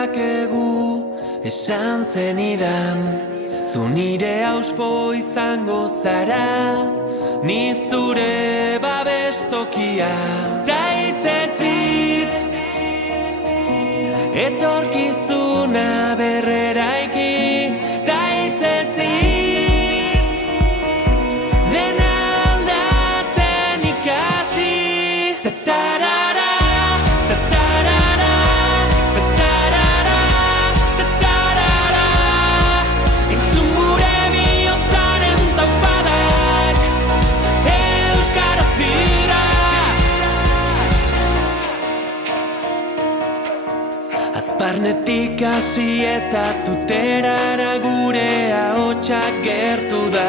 dezakegu esan zenidan, zu nire auspo izango zara, ni zure babestokia. Da hitzez hitz etorkizuna berreraiki, da hitzez hitz dena aldatzen ikasi. Ta-tarara, ta-tarara, ta-tarara, ta-tarara. Entzun gure bihotzaren taupadak, euskaraz dira. Azparnetik hasi eta tuterara gure ahotsak gertu da